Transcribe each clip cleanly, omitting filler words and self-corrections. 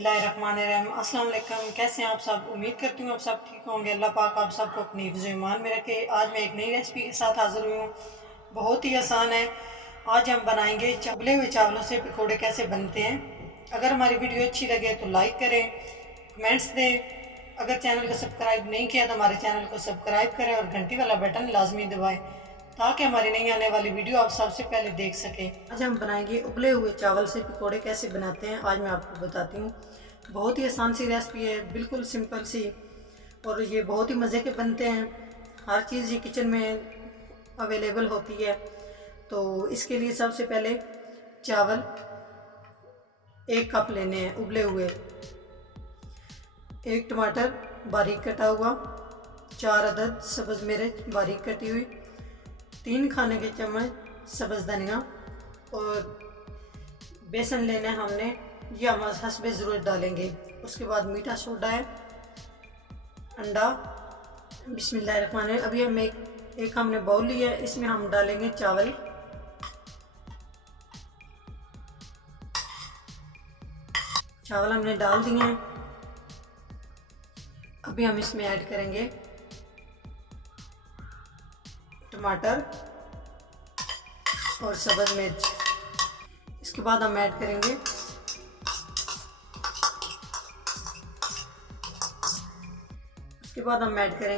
बिस्मिल्लाहिर्रहमानिर्रहीम। अस्सलाम वालेकुम। कैसे हैं आप सब? उम्मीद करती हूँ आप सब ठीक होंगे। अल्लाह पाक आप सबको अपनी हिफ्ज़ ईमान में रखे। आज मैं एक नई रेसिपी के साथ हाज़िर हुई हूँ। बहुत ही आसान है। आज हम बनाएंगे उबले हुए चावलों से पकौड़े कैसे बनते हैं। अगर हमारी वीडियो अच्छी लगे तो लाइक करें, कमेंट्स दें। अगर चैनल को सब्सक्राइब नहीं किया तो हमारे चैनल को सब्सक्राइब करें और घंटी वाला बटन लाजमी दबाएं ताकि हमारी नई आने वाली वीडियो आप सबसे पहले देख सकें। आज हम बनाएंगे उबले हुए चावल से पकोड़े कैसे बनाते हैं। आज मैं आपको बताती हूँ। बहुत ही आसान सी रेसिपी है, बिल्कुल सिंपल सी, और ये बहुत ही मज़े के बनते हैं। हर चीज़ ये किचन में अवेलेबल होती है। तो इसके लिए सबसे पहले चावल 1 कप लेने हैं उबले हुए, 1 टमाटर बारीक कटा हुआ, 4 अदद सब्ज़ मिर्च बारीक कटी हुई, 3 खाने के चम्मच सब्ज़ धनिया, और बेसन लेना है हमने, ये हम हस्बे ज़रूरत डालेंगे। उसके बाद मीठा सोडा है, अंडा। बिस्मिल्लाहिर्रहमानिर्रहीम। अभी हम एक हमने बाउल लिया है, इसमें हम डालेंगे चावल। चावल हमने डाल दिए हैं। अभी हम इसमें ऐड करेंगे टमाटर और सब्ज़ मिर्च। इसके बाद हम ऐड करेंगे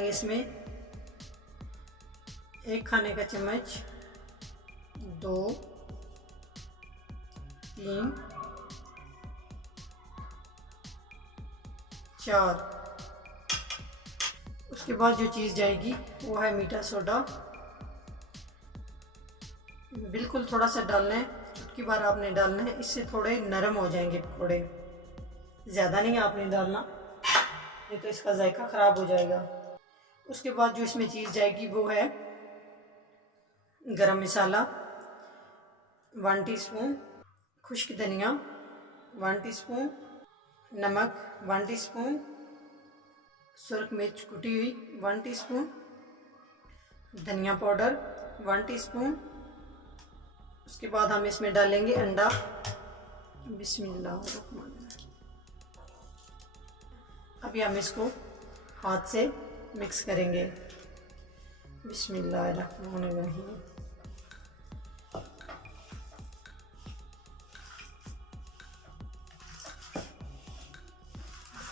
इसमें 1 खाने का चम्मच, 2, 3, 4। उसके बाद जो चीज़ जाएगी वो है मीठा सोडा। बिल्कुल थोड़ा सा डालना है, चुटकी भर आपने डालना है, इससे थोड़े नरम हो जाएंगे पकौड़े। ज़्यादा नहीं आपने डालना, नहीं तो इसका जायका ख़राब हो जाएगा। उसके बाद जो इसमें चीज़ जाएगी वो है गरम मसाला 1 टीस्पून, खुश्क धनिया 1 टीस्पून, नमक 1 टीस्पून, सुरख मिर्च कुटी हुई 1 टीस्पून, धनिया पाउडर 1 टीस्पून। उसके बाद हम इसमें डालेंगे अंडा। बिस्मिल्लाहिर्रहमानिर्रहीम। अभी हम इसको हाथ से मिक्स करेंगे। बिस्मिल्लाहिर्रहमानिर्रहीम।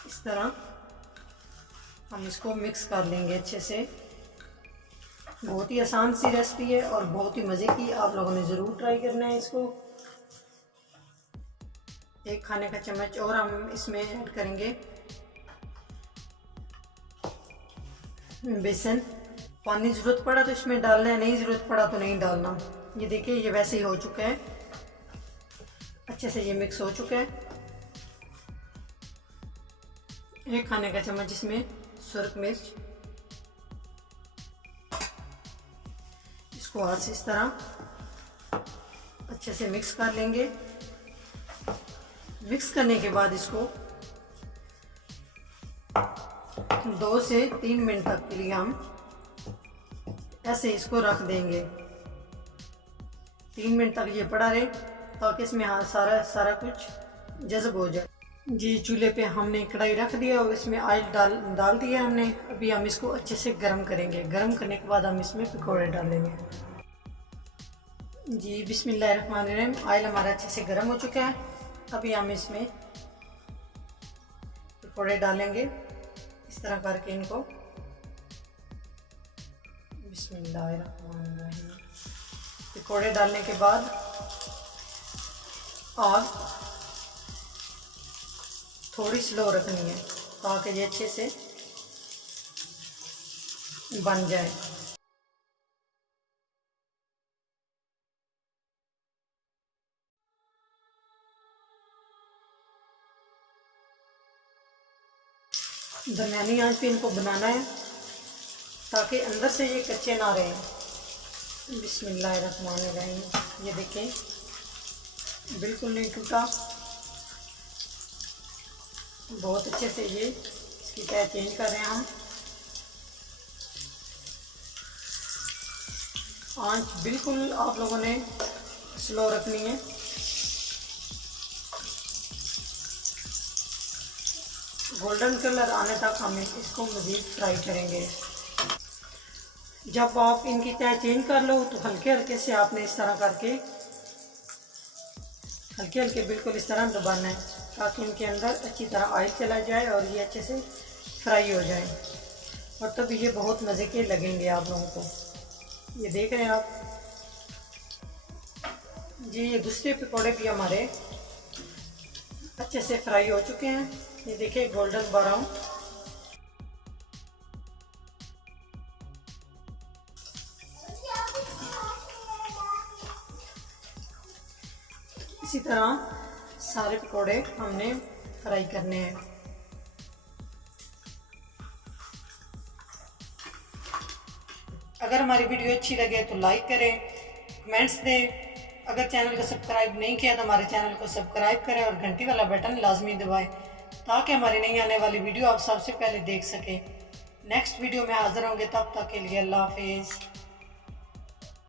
इस तरह हम इसको मिक्स कर लेंगे अच्छे से। बहुत ही आसान सी रेसिपी है और बहुत ही मज़े की। आप लोगों ने ज़रूर ट्राई करना है इसको। 1 खाने का चम्मच और हम इसमें ऐड करेंगे बेसन। पानी ज़रूरत पड़ा तो इसमें डालना है, नहीं ज़रूरत पड़ा तो नहीं डालना। ये देखिए ये वैसे ही हो चुका है, अच्छे से ये मिक्स हो चुका है। 1 खाने का चम्मच इसमें सुरख मिर्च, इसको हाथ से इस तरह अच्छे से मिक्स कर लेंगे। मिक्स करने के बाद इसको 2 से 3 मिनट तक के लिए हम ऐसे इसको रख देंगे। 3 मिनट तक ये पड़ा रहे ताकि इसमें सारा कुछ जज़ब हो जाए। जी, चूल्हे पे हमने कढ़ाई रख दिया और इसमें ऑयल डाल दिया हमने। अभी हम इसको अच्छे से गर्म करेंगे। गर्म करने के बाद हम इसमें पकौड़े डालेंगे। जी, बिस्मिल्लाहिर्रहमानिर्रहीम। ऑयल हमारा अच्छे से गर्म हो चुका है। अभी हम इसमें पकौड़े डालेंगे, इस तरह करके इनको। बिस्मिल्लाहिर्रहमानिर्रहीम। पकौड़े डालने के बाद आग थोड़ी स्लो रखनी है ताकि ये अच्छे से बन जाए। दरमियानी आंच पे इनको बनाना है ताकि अंदर से ये कच्चे ना रहें। बिस्मिल्लाहिर्रहमानिर्रहीम। ये देखें बिल्कुल नहीं टूटा, बहुत अच्छे से ये इसकी तह चेंज कर रहे हैं हम। आंच बिल्कुल आप लोगों ने स्लो रखनी है। गोल्डन कलर आने तक हम इसको मज़ीद फ्राई करेंगे। जब आप इनकी तय चेंज कर लो तो हल्के हल्के से आपने इस तरह करके हल्के हल्के बिल्कुल इस तरह दबाना है ताकि इनके अंदर अच्छी तरह ऑयल चला जाए और ये अच्छे से फ्राई हो जाए, और तब ये बहुत मज़े के लगेंगे आप लोगों को। ये देख रहे हैं आप जी, ये दूसरे पकौड़े भी हमारे अच्छे से फ्राई हो चुके हैं। ये देखिए गोल्डन ब्राउन। इसी तरह सारे पकौड़े हमने फ्राई करने हैं। अगर हमारी वीडियो अच्छी लगे तो लाइक करें, कमेंट्स दें। अगर चैनल को सब्सक्राइब नहीं किया तो हमारे चैनल को सब्सक्राइब करें और घंटी वाला बटन लाजमी दबाएं ताकि हमारी नई आने वाली वीडियो आप सबसे पहले देख सकें। नेक्स्ट वीडियो में हाजिर होंगे, तब तक के लिए अल्लाह हाफिज़।